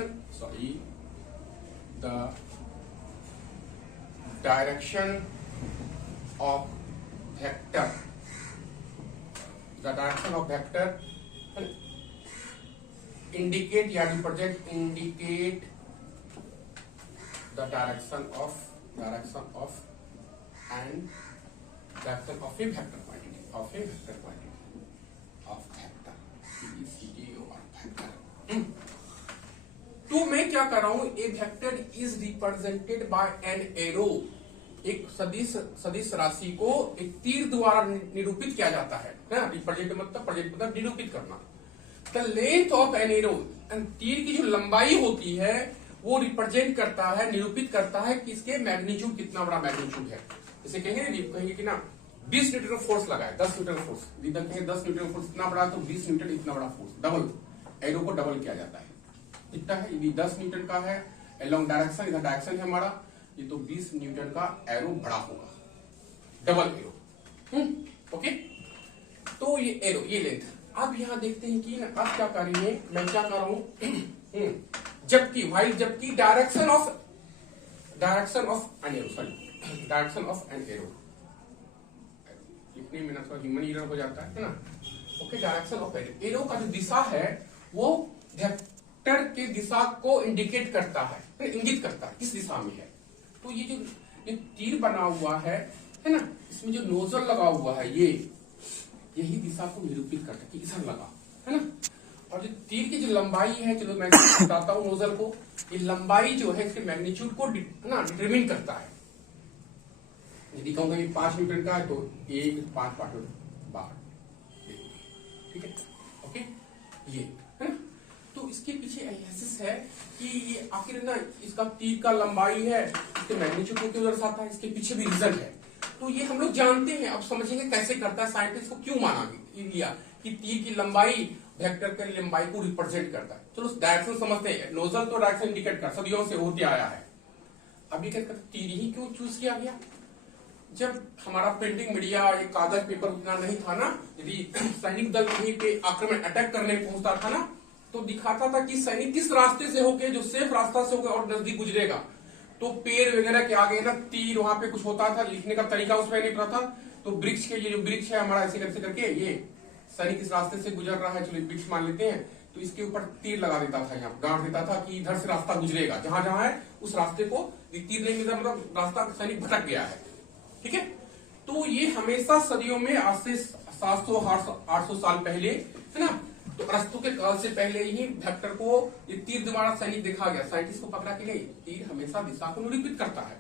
of vector, indicate या represent the direction of a vector quantity, of vector, तो मैं क्या कर रहा हूं, a vector is represented by an arrow, एक सदिश राशि को एक तीर द्वारा निरूपित किया जाता है ना। प्रोजेक्ट मतलब निरूपित करना। The length of an arrow, तीर की जो लंबाई होती है वो रिप्रेजेंट करता है, निरूपित करता है कि इसके मैग्नीट्यूड कितना बड़ा मैग्नीट्यूड है। जैसे कहेंगे कि ना 20 न्यूटन का फोर्स लगा है, 10 न्यूटन का फोर्स, 10 न्यूटन का फोर्स इतना बड़ा, तो 20 न्यूटन इतना बड़ा फोर्स, डबल, एरो को डबल किया जाता है। कितना है, यदि 10 न्यूटन का है अलोंग डायरेक्शन, इधर डायरेक्शन है हमारा, ये तो 20 न्यूटन का एरो बड़ा होगा, डबल एरो। ओके, तो ये एरो, ये लेंथ। अब यहां देखते हैं कि अब क्या करेंगे, मैं क्या कर रहा हूं, जबकि डायरेक्शन ऑफ एन एरो, कितने मिनट का ह्यूमन एरर हो जाता है ना। ओके, डायरेक्शन ऑफ एरो का जो दिशा है वो वेक्टर के दिशा को इंडिकेट करता है, इंगित करता है किस दिशा में है। तो ये जो तीर बना हुआ है ना, इसमें जो नोजल लगा हुआ है, ये यही दिशा को निरूपित करता है कि इधर लगा, है ना। और जो तीर की जो लंबाई है, चलो मैं बताता हूँ नोजल को, ये लंबाई जो है इसके मैग्नीट्यूड को डिटरमिन करता है। यदि कहूंगा ये 5 न्यूटन का है तो 1 5 5 12, ठीक है, ओके, ये है ना। तो इसके पीछे एनालिसिस है कि ये आखिर ना इसका तीर का लंबाई है, इसके मैग्नीट्यूड को क्यों दर्शाता है, इसके पीछे भी रीजन है। तो ये हम लोग जानते हैं, अब समझेंगे कैसे करता है, साइंटिस्ट को क्यों माना लिया कि तीर की लंबाई वेक्टर की लंबाई को रिप्रेजेंट करता है। चलो डायरेक्शन समझते हैं। नोजल तो डायरेक्शन इंडिकेट कर सदियों से होते आया है। अब ये कहते तीर ही क्यों चूज किया गया? जब हमारा प्रिंटिंग मीडिया, ये कागज पेपर उतना नहीं था ना, यदि सैनिक दल कहीं पे आक्रमण अटैक करने पहुंचता था ना, तो दिखाता था कि सैनिक किस रास्ते से होके, जो सेफ रास्ता से होकर और नजदीक गुजरेगा। तो पेड़ वगैरह के आगे ना तीर वहां पे कुछ होता था, लिखने का तरीका उसमें नहीं पता था। तो वृक्ष के, ये जो वृक्ष है हमारा, ऐसे करके ये सैनिक इस रास्ते से गुजर रहा है, चलो वृक्ष मान लेते हैं, तो इसके ऊपर तीर लगा देता था, यहाँ गाड़ देता था कि इधर से रास्ता गुजरेगा, जहां जहां है उस रास्ते को तीर नहीं मिलता, मतलब रास्ता सैनिक भटक गया है, ठीक है। तो ये हमेशा सदियों में, आज से 700-800 साल पहले, है ना, तो अरस्तु के काल से पहले ही वेक्टर को ये तीर द्वारा सैनिक देखा गया। साइंटिस्ट को पकड़ा कि नहीं, तीर हमेशा दिशा को निरूपित करता है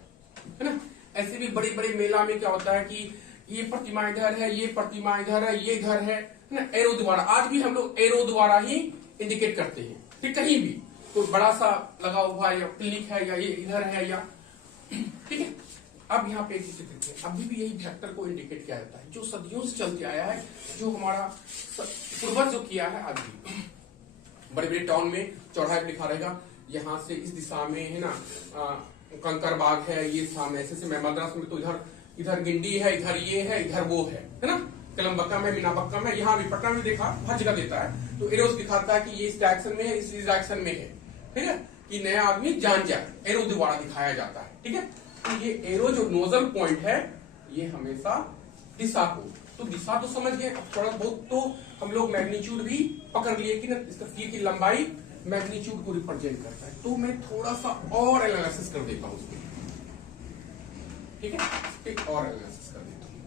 ना। ऐसे भी बड़े बड़े मेला में क्या होता है कि ये प्रतिमा इधर है, ये प्रतिमा इधर है, ये घर है ना, एरो द्वारा। आज भी हम लोग एरो द्वारा ही इंडिकेट करते हैं, फिर कहीं भी कोई बड़ा सा लगा हुआ है या क्लिनिक है या ये इधर है या, ठीक है। अब यहाँ पे एक चीज देखते हैं, अभी भी यही वेक्टर को इंडिकेट किया जाता है, जो सदियों से चलते आया है, जो हमारा पूर्वज जो किया है। आज भी बड़े बड़े टाउन में चौराहे लिखा रहेगा, यहाँ से इस दिशा में, है ना, कंकर बाग है, ये सामने ऐसे मैं मद्रास में तो इधर गिंडी है, इधर ये है, इधर वो है ना, कलम्बक्कम है, मीनाबक्कम है, यहाँ भी पटना में देखा, हर जगह देता है। तो एरोस दिखाता है कि ये इस डायरेक्शन में है, इस डायरेक्शन में है, ठीक है, कि नया आदमी जान जाए, एरो द्वारा दिखाया जाता है, ठीक है। तो ये एरो जो नोजल पॉइंट है, ये हमेशा दिशा को, तो दिशा तो समझ गए। अब थोड़ा बहुत तो हम लोग मैग्नीट्यूड भी पकड़ लिए कि ना, इसका तीर की लंबाई मैग्नीट्यूड को रिप्रेजेंट करता है। तो मैं थोड़ा सा और एनालिसिस कर देता हूं उसमें, ठीक है, एक और एनालिसिस कर देता हूं।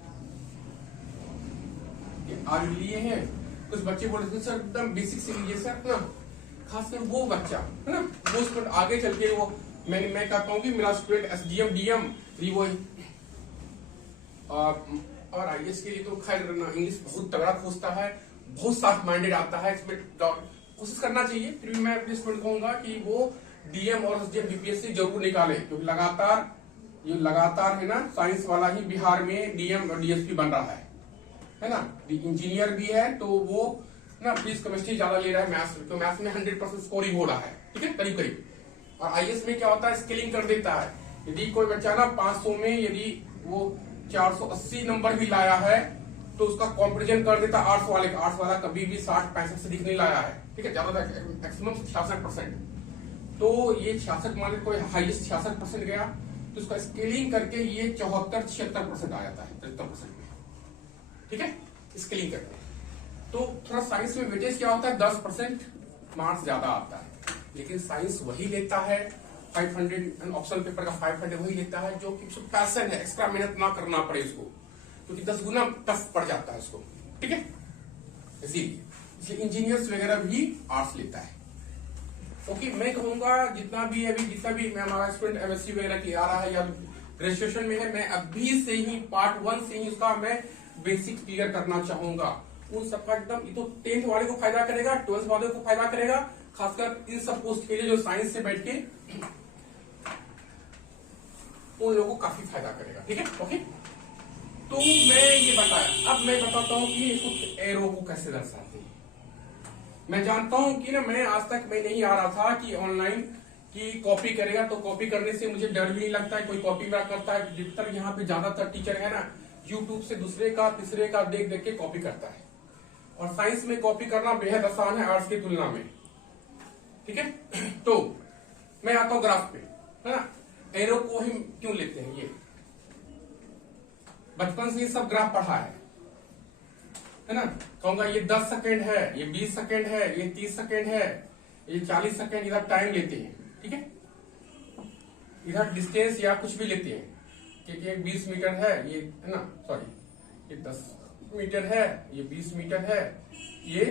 आज लिए हैं कुछ बच्चे बोल रहे सर एकदम बेसिक से लीजिए सर ना, खासकर वो बच्चा है ना, वो स्टूडेंट आगे चल के वो मैं कहता हूँ कि मेरा स्टूडेंट SDM DM वो और IAS के लिए तो खैर इंग्लिश बहुत तगड़ा खोजता है, बहुत साफ माइंडेड आता है, इसमें कोशिश करना चाहिए। फिर भी मैं अपने स्टूडेंट कहूंगा कि वो DM और SDM BPSC जरूर निकाले, क्योंकि लगातार है ना, साइंस वाला ही बिहार में DM और DSP बन रहा है ना। इंजीनियर भी है तो वो ना फिजिक्स केमिस्ट्री ज्यादा ले रहा है, मैथ्स, तो मैथ्स में 100% स्कोरिंग हो रहा है, ठीक है, करीब करीब। और IAS में क्या होता है, स्केलिंग कर देता है। यदि कोई बच्चा ना 500 में यदि वो 480 नंबर भी लाया है, तो उसका कंपैरिजन कर देता आर्ट्स वाले का। आर्ट्स वाला कभी भी 60-65 से अधिक नहीं लाया है, ठीक है, ज्यादा मैक्सिमम 66%। तो ये 66 मान कोई हाईएस्ट 66% गया, तो उसका स्केलिंग करके ये 74-76% आ जाता है, 73% में, ठीक है, स्केलिंग करके। तो थोड़ा साइंस में वेटेज क्या होता है, 10% मार्क्स ज्यादा आता है, लेकिन साइंस वही लेता है 500, ऑप्शन पेपर का 500 वही लेता है जो कि पैशन है, एक्स्ट्रा मेहनत ना करना पड़े उसको, क्योंकि 10 गुना टफ पड़ जाता है उसको, ठीक है। इसलिए इंजीनियर्स वगैरह भी आर्ट्स लेता है। ओके, मैं कहूंगा जितना भी हमारा स्टूडेंट MSc वगैरह के आ रहा है या ग्रेजुएशन में है, मैं अभी से ही पार्ट 1 से ही उसका मैं बेसिक क्लियर करना चाहूंगा। उन सबका एकदम, ये तो 10th वाले को फायदा करेगा, 12th वाले को फायदा करेगा, खासकर इन सब पोस्ट के लिए जो साइंस से बैठ के उन लोगों को काफी फायदा करेगा, ठीक है, ओके। तो मैं ये बताया, अब मैं बताता हूँ कि इसको एरो को कैसे दर्शाते हैं। मैं जानता हूँ कि ना, मैं आज तक मैं नहीं आ रहा था कि ऑनलाइन की कॉपी करेगा, तो कॉपी करने से मुझे डर भी नहीं लगता है, कोई कॉपी मेरा करता है। जितना यहाँ पे ज्यादातर टीचर है ना, यूट्यूब से दूसरे का तीसरे का देख देख के कॉपी करता है, और साइंस में कॉपी करना बेहद आसान है आर्ट्स की तुलना में, ठीक है। तो मैं आता हूं ग्राफ पे, है ना, एरो को ही क्यों लेते हैं, ये बचपन से ये सब ग्राफ पढ़ा है ना। कहूंगा ये 10 सेकेंड है, ये 20 सेकेंड है, ये 30 सेकेंड है, ये 40 सेकेंड, इधर टाइम लेते हैं, ठीक है, इधर डिस्टेंस या कुछ भी लेते हैं, क्योंकि ये 20 मीटर है, ये है ना, सॉरी ये 10 मीटर है, ये 20 मीटर है, ये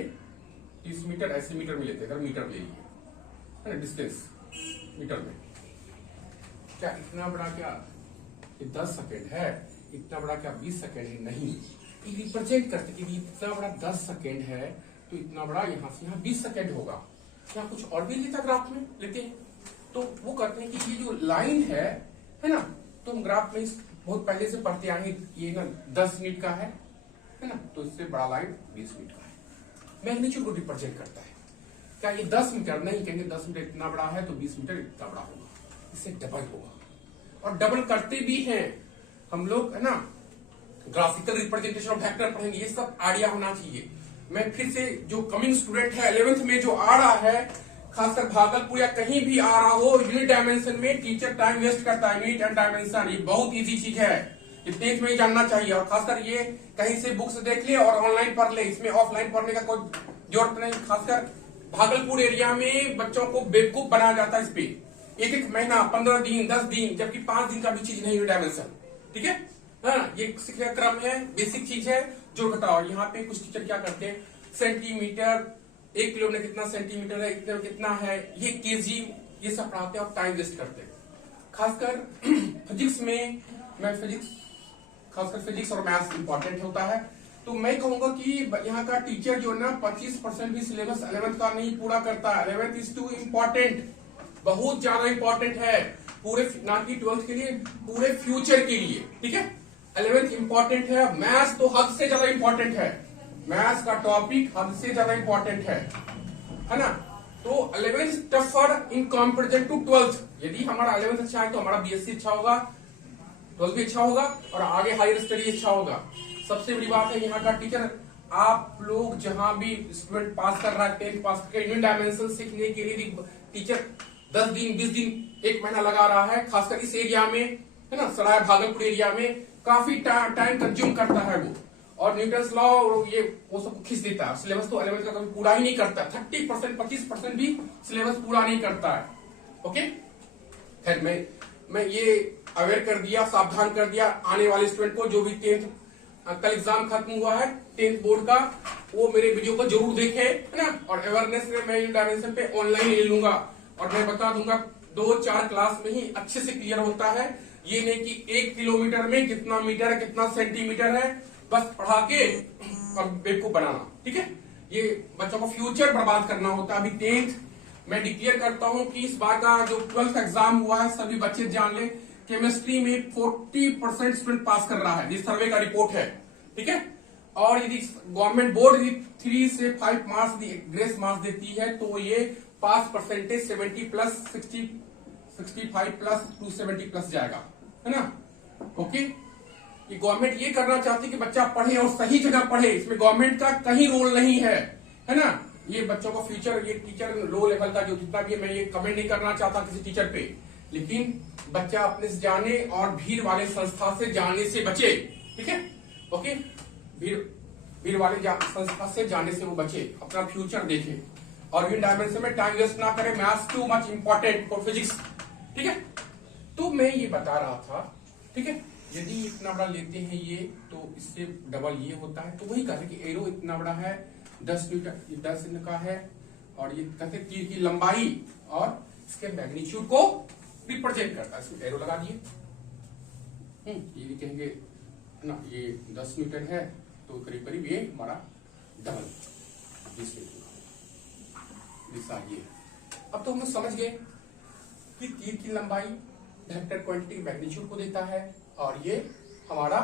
30 मीटर ऐसे मीटर में लेते हैं, अगर मीटर ले लिए है ना, डिस्टेंस मीटर में। क्या इतना बड़ा, क्या ये 10 सेकेंड है, इतना बड़ा क्या 20 सेकेंड है? नहीं, ये रिप्रेजेंट करते कि इतना बड़ा 10 सेकेंड है तो इतना बड़ा यहाँ से यहाँ 20 सेकेंड होगा। यहाँ कुछ और भी लेता ग्राफ में लेते हैं, तो वो कहते हैं कि ये जो लाइन है ना, तो हम ग्राफ में बहुत पहले से पढ़ते आए, ये ना 10 यूनिट का है ना, तो इससे बड़ा लाइन 20 यूनिट का है, मैग्नीट्यूड को रिप्रेजेंट करता है। क्या ये 10 मीटर? नहीं, कहेंगे 10 मीटर इतना बड़ा है तो 20 मीटर इतना बड़ा होगा, इससे डबल होगा। और डबल करते भी हैं हम लोग, है ना, ग्राफिकल रिप्रेजेंटेशन ऑफ वेक्टर पढ़ेंगे, ये सब आइडिया होना चाहिए। मैं फिर से, जो कमिंग स्टूडेंट है 11th में जो आ रहा है, खासकर भागलपुर या कहीं भी आ रहा हो, यूनिट डायमेंशन में टीचर टाइम वेस्ट करता है। यूनिट एंड डायमेंशन ये बहुत इजी चीज है, ये 10th में ही जानना चाहिए। और खासकर ये कहीं से बुक्स देख ले और ऑनलाइन पढ़ ले, इसमें ऑफलाइन पढ़ने का कोई जरूरत नहीं। खासकर भागलपुर एरिया में बच्चों को बेवकूफ बनाया जाता है इस पे, एक महीना, 15 दिन, 10 दिन, जबकि 5 दिन का भी चीज नहीं है डायमेंशन। ठीक है, हाँ, ये शिक्षा क्रम है, बेसिक चीज है जो बताओ। यहाँ पे कुछ टीचर क्या करते हैं, सेंटीमीटर, 1 किलो में कितना सेंटीमीटर है, इतने में कितना है, ये केजी, ये सब पढ़ाते हैं और टाइम वेस्ट करते हैं। खासकर फिजिक्स में, मैं फिजिक्स, खासकर फिजिक्स और मैथ्स इंपॉर्टेंट होता है, तो मैं कहूंगा कि यहाँ का टीचर जो ना 25% भी सिलेबस 11th का नहीं पूरा करता है। 11th इज टू इम्पोर्टेंट, बहुत ज्यादा इंपॉर्टेंट है, पूरे ना कि 12th के लिए, पूरे फ्यूचर के लिए। ठीक है, 11th इंपॉर्टेंट है। मैथ्स तो हद से ज्यादा इंपॉर्टेंट है, मैथ्स का टॉपिक हद से ज्यादा इंपॉर्टेंट है ना। तो 11th tougher in comparison to 12th। यदि हमारा 11th अच्छा है तो हमारा बीएससी अच्छा होगा, 12th भी अच्छा होगा और आगे हायर स्टडी अच्छा होगा। सबसे बड़ी बात है यहाँ का टीचर, आप लोग जहां भी स्टूडेंट पास कर रहा है, 10th पास करके यूनिट डायमेंशन सीखने के लिए टीचर 10 दिन, 20 दिन, 1 महीना लगा रहा है। खासकर इस एरिया में, है ना, सराय भागलपुर एरिया में काफी टाइम कंज्यूम करता है वो, और न्यूटन्स लॉ और ये वो सब खींच देता है। सिलेबस तो 11th का कभी पूरा ही नहीं करता, 30%, 25% भी सिलेबस पूरा नहीं करता है। ओके, खैर मैं ये अवेयर कर दिया, सावधान कर दिया आने वाले स्टूडेंट को, जो भी 10th कल एग्जाम खत्म हुआ है 10th बोर्ड का, वो मेरे वीडियो को जरूर देखे, है ना। और अवेयरनेस में मैं डायमेंशन पे ऑनलाइन ले लूंगा और मैं बता दूंगा, 2-4 क्लास में ही अच्छे से क्लियर होता है। ये नहीं कि 1 किलोमीटर में कितना मीटर है, कितना सेंटीमीटर है, बस पढ़ा के और बेवकूफ बनाना। ठीक है, ये बच्चों को फ्यूचर बर्बाद करना होता है। अभी 10th मैं डिक्लेयर करता हूं कि इस बार का जो 12th एग्जाम हुआ है, सभी बच्चे जान ले, केमिस्ट्री में 40% स्टूडेंट पास कर रहा है, ये सर्वे का रिपोर्ट है। ठीक है, और यदि गवर्नमेंट बोर्ड 3 से 5 मार्क्स ग्रेस मार्क्स देती है तो ये पास परसेंटेज 70 प्लस 60, 65 प्लस 270 प्लस जाएगा, है ना। ओके, ये गवर्नमेंट ये करना चाहती है कि बच्चा पढ़े और सही जगह पढ़े, इसमें गवर्नमेंट का कहीं रोल नहीं है ना। ये बच्चों का फ्यूचर, ये टीचर लो लेवल का जो जितना भी, मैं ये कमेंट नहीं करना चाहता किसी टीचर पे, लेकिन बच्चा अपने से जाने और भीड़ वाले संस्था से जाने से बचे। ठीक है, ओके, भीड़ वाले संस्था से जाने से वो बचे, अपना फ्यूचर देखे और इन डायमेंशन में टाइम वेस्ट ना करे। Maths too much important for physics. ठीक है, तो मैं ये बता रहा था, ठीक है, यदि इतना बड़ा लेते हैं ये, तो इससे डबल ये होता है। तो वही कहते कि एरो इतना बड़ा है, 10 मीटर, 10 का है, और ये कहते तीर की लंबाई और इसके मैग्नीट्यूड को रिप्रेजेंट करता है। इसमें एरो लगा दिए, ये भी कहेंगे ना, ये 10 मीटर है तो करीब करीब ये हमारा डबल 20 मीटर दिशा ये। अब तो हम समझ गए कि तीर की लंबाई वेक्टर क्वांटिटी मैग्नीट्यूड को देता है, और ये हमारा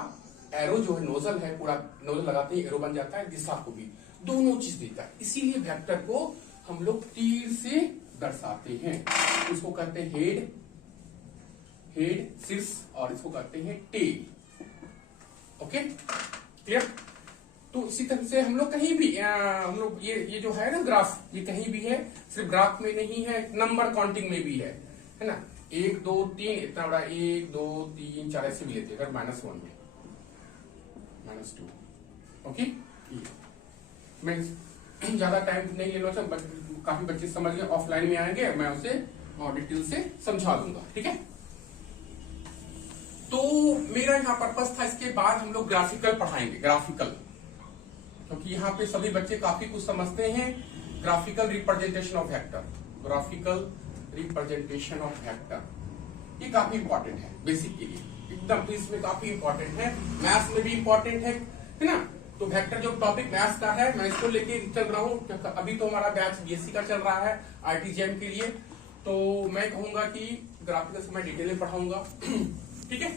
एरो जो है, नोजल है, पूरा नोजल लगाते ही एरो बन जाता है, दिशा को भी दोनों चीज देता है। इसीलिए वेक्टर को हम लोग तीर से दर्शाते हैं। इसको कहते हैं हेड, शीर्ष, और इसको कहते हैं टेल। Okay, clear. तो इसी तरह से हम लोग कहीं भी, हम लोग ये जो है ना ग्राफ, ये कहीं भी है, सिर्फ ग्राफ में नहीं है, नंबर काउंटिंग में भी है ना। 1 2 3 इतना बड़ा, 1 2 3 4 ऐसे भी लेते हैं, अगर -1 में -2। ओके, मैं ज्यादा टाइम नहीं लेना चाहता, काफी बच्चे समझ गए, ऑफलाइन में आएंगे मैं उसे और डिटेल से समझा दूंगा। ठीक है, तो मेरा यहाँ पर्पस था, इसके बाद हम लोग ग्राफिकल पढ़ाएंगे, ग्राफिकल, क्योंकि यहाँ पे सभी बच्चे काफी कुछ समझते हैं, graphical representation of vector, graphical representation of vector, ये काफी इंपॉर्टेंट है बेसिक के लिए, एकदम इसमें काफी इंपॉर्टेंट है, मैथ्स में भी इंपॉर्टेंट है ना। तो वेक्टर जो टॉपिक मैथ्स का है, मैं इसको लेके चल रहा हूँ। अभी तो हमारा बैच बीएससी का चल रहा है आरटीजीएम के लिए, तो मैं कहूंगा कि ग्राफिकल मैं डिटेल में पढ़ाऊंगा। ठीक है,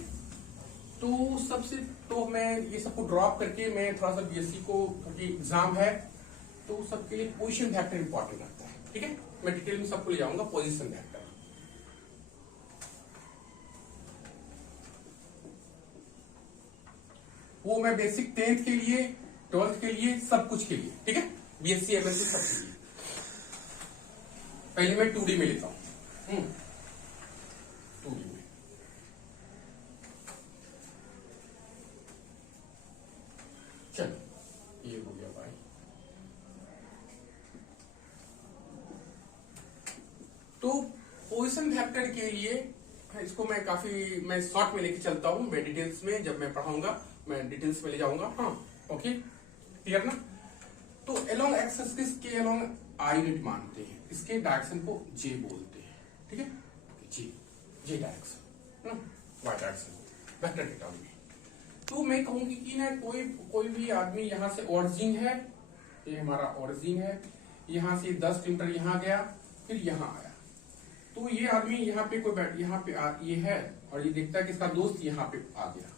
तो सबसे तो मैं ये सबको ड्रॉप करके मैं थोड़ा सा बीएससी को, क्योंकि एग्जाम है तो सबके लिए पोजीशन फैक्टर इंपॉर्टेंट रहता है। ठीक है, मैं डिटेल में सबको ले जाऊंगा पोजीशन फैक्टर। वो मैं बेसिक 10th के लिए, 12th के लिए, सब कुछ के लिए, ठीक है, बीएससी एमएससी सब के लिए। पहले मैं 2D में लेता हूं, 2D में। चलो ये हो गया भाई। तो पोजीशन फैक्टर के लिए इसको मैं शॉर्ट में लेके चलता हूं, मैं डिटेल्स में जब मैं पढ़ाऊंगा मैं डिटेल्स में ले जाऊंगा। हाँ ओके, क्लियर ना। तो अलोंग एक्स एक्सिस के अलोंग आई यूनिट मानते हैं, इसके डायरेक्शन को जे बोलते हैं। ठीक है, जे डायरेक्शन, वाई डायरेक्शन वेक्टर के टर्म में। तो मैं कहूंगी कि ना कोई भी आदमी यहां से ओरिजिन है, ये हमारा ओरिजिन है, यहां से 10 किलोमीटर यहां गया, फिर यहां आया। तो ये आदमी यहाँ पे ये है और ये देखता है कि इसका दोस्त यहाँ पे आ गया,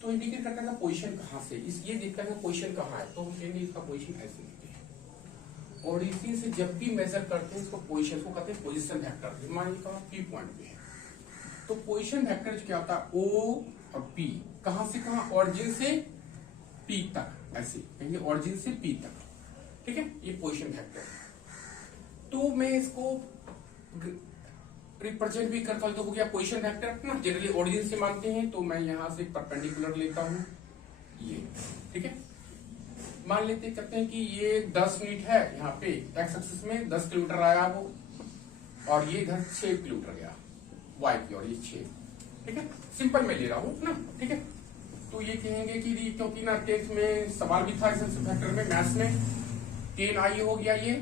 तो इंडिकेट करता है पोजीशन कहाँ से, ये देखता है पोजीशन कहाँ है, तो हम कहेंगे इसका पोजीशन ऐसे लेते हैं। और इसी से जब भी मेजर करते हैं इसको पोजीशन को कहते हैं पोजीशन वेक्टर। मान लीजिए पी पॉइंट पे है, तो पोजीशन वेक्टर क्या होता है, ओ और पी, कहां से कहां, ऑरिजिन से पी तक, ऐसे कहेंगे ऑरिजिन से पी तक। ठीक है, ये पोजीशन वेक्टर है। तो मैं इसको रिप्रेजेंट भी कर तो हो गया पोजीशन वेक्टर ना, जनरली ओरिजिन से मानते हैं, तो मैं यहां से परपेंडिकुलर लेता हूं ये। ठीक है, मान लेते करते हैं कि ये 10 यूनिट है, यहाँ पे एक्स एक्सिस में 10 किलोमीटर आया वो, और ये इधर 6 किलोमीटर गया वाई की, और ये 6। ठीक है, सिंपल मैं ले रहा हूं ना। ठीक है, तो ये कहेंगे कि क्योंकि ना 10th में सवाल भी था इस वेक्टर में, मैथ्स में 10 आई हो गया ये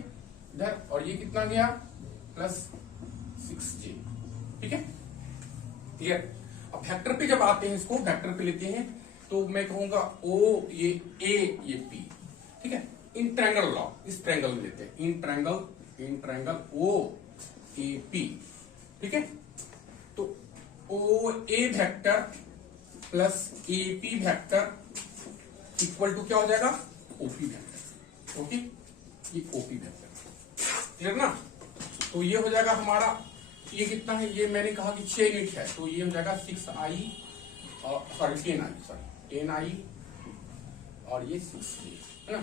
इधर, और ये कितना गया प्लस 6j। ठीक है, क्लियर। अब वेक्टर पे जब आते हैं, इसको वेक्टर पे लेते हैं, तो मैं कहूंगा ओ ये ए ये पी। ठीक है, इन ट्रायंगल लॉ, इस ट्रायंगल में लेते हैं, in triangle O A P. ठीक है, तो O A vector plus A P vector equal to क्या हो जाएगा, ओपी वेक्टर। ओके, ये ओपी वेक्टर, क्लियर ना। तो ये हो जाएगा हमारा, ये कितना है, ये मैंने कहा कि 6 यूनिट है, तो ये हो जाएगा 6i और सॉरी 10i और ये 6j है ना।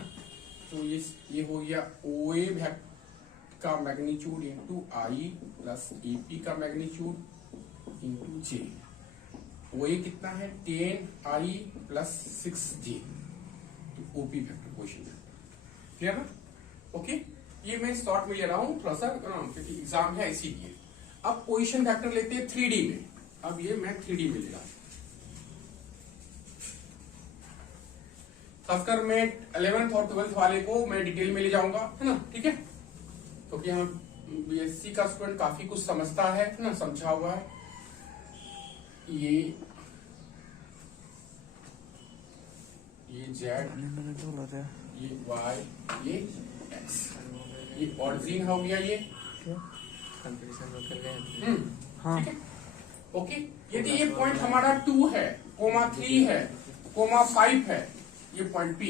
तो ये हो गया OA का मैग्नीट्यूड इंटू आई प्लस AP का मैग्नीट्यूड इंटू j। OA कितना है 10i प्लस 6j, तो OP वेक्टर पोजीशन, क्लियर ना। ओके, ये मैं शॉर्ट में ले रहा हूं थोड़ा सा, क्योंकि एग्जाम है इसीलिए। अब पोजीशन वेक्टर लेते हैं 3D में, अब ये मैं 3D में ले रहा हूं, खासकर मैं 11th और 12th वाले को मैं डिटेल में ले जाऊंगा, है ना। ठीक है, क्योंकि हम बीएससी का स्टूडेंट काफी कुछ समझता है ना, समझा हुआ है। ये Z, ये Y, ये X, ये ऑरिजिन हो गया, ये हाँ। ठीक है, ओके। यदि ये पॉइंट हमारा 2 है, कोमा 3 है, कोमा 5 है, ये पॉइंट P।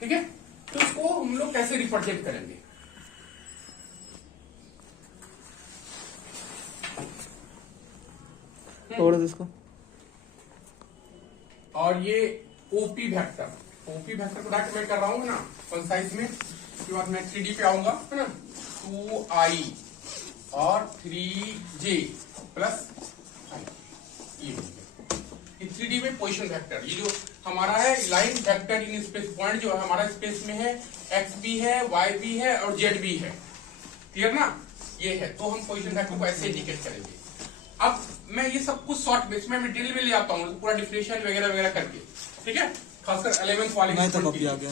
ठीक है, तो इसको हम लोग कैसे रिप्रेजेंट करेंगे, इसको, और ये ओपी वेक्टर को डायरेक्ट मैं कर रहा हूं ना कंसाइज में। उसके बाद मैं 3D पे आऊंगा, है ना। 2i और 3j प्लस ये 3D में पोजीशन वेक्टर, ये जो हमारा है line vector in space point, जो हमारा स्पेस में है, एक्स भी है, वाई भी है और जेड भी है, क्लियर ना। ये है, तो हम पोजीशन वेक्टर को ऐसे इंडिकेट करेंगे। अब मैं ये सब कुछ शॉर्ट बेस में डिटेल में ले आता हूँ, पूरा डिफरेंशियल वगैरह वगैरह करके। ठीक है, खासकर 11th वाले नहीं तो कॉपी आ गया,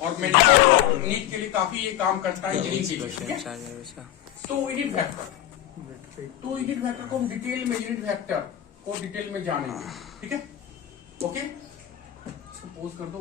और मेडिकल नीट के लिए काफी ये काम करता है इंजीनियरिंग के लिए, ठीक है। तो यूनिट वेक्टर, तो यूनिट वेक्टर को हम डिटेल में, यूनिट वेक्टर को डिटेल में जानेंगे, ठीक है। ओके, सपोज कर दो